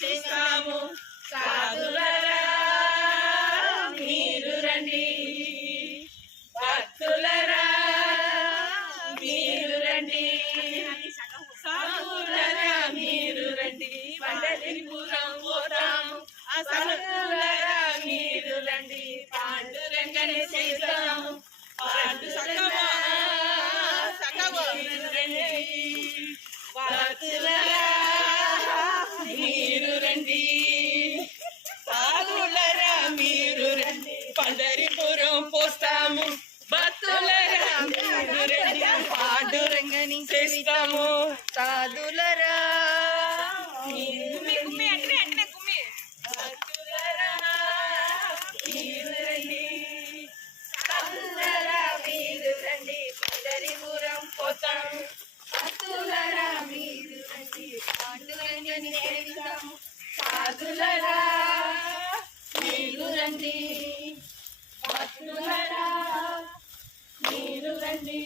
చేస్తాము సాధులరా మీరు రండి భక్తులరా మీరు రండి సాధులరా మీరు రండి పండరిపురం పోతాము సాధులరా మీరు రండి పాండురంగని చేస్తాము పాండురంగా భక్తులరా మీరు రండి సాధులరా మీరు రండి పండరిపురం పోస్తాము భక్తులరా మీరు రండి పాండురంగని చేస్తాము సాధులరా భక్తులరా మీరు రండి సాధులరా మీరు రండి పండరిపురం పోతాము భక్తులరా మీరు రండి పాండురంగని చేస్తాము సాధులరా మీరు రండి భక్తులరా మీరు రండి